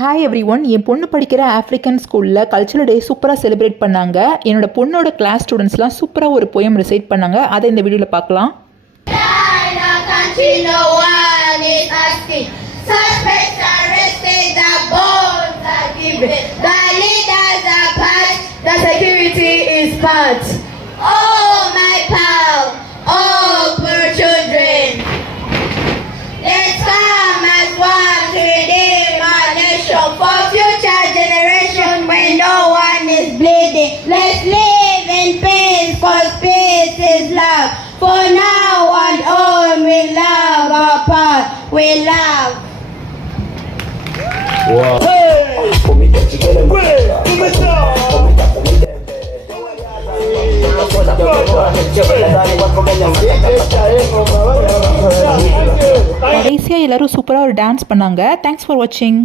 Hi every one. என் பொண்ணு படிக்கிற ஆஃப்ரிக்கன் ஸ்கூலில் கல்ச்சரல் டே சூப்பராக செலிப்ரேட் பண்ணாங்க. என்னோட பொண்ணோட கிளாஸ் ஸ்டூடெண்ட்ஸ்லாம் சூப்பராக ஒரு போயம் ரிசைட் பண்ணாங்க. அதை இந்த வீடியோவில் பார்க்கலாம். Oh my pal, oh poor children, let's come as one to redeem our nation for future generation when no one is bleeding. Let's live in peace, cause peace is love. For now and all we love our part, we love. Wow. கடைசியாக எல்லாரும் சூப்பராக ஒரு டான்ஸ் பண்ணாங்க. Thanks for வாட்சிங்.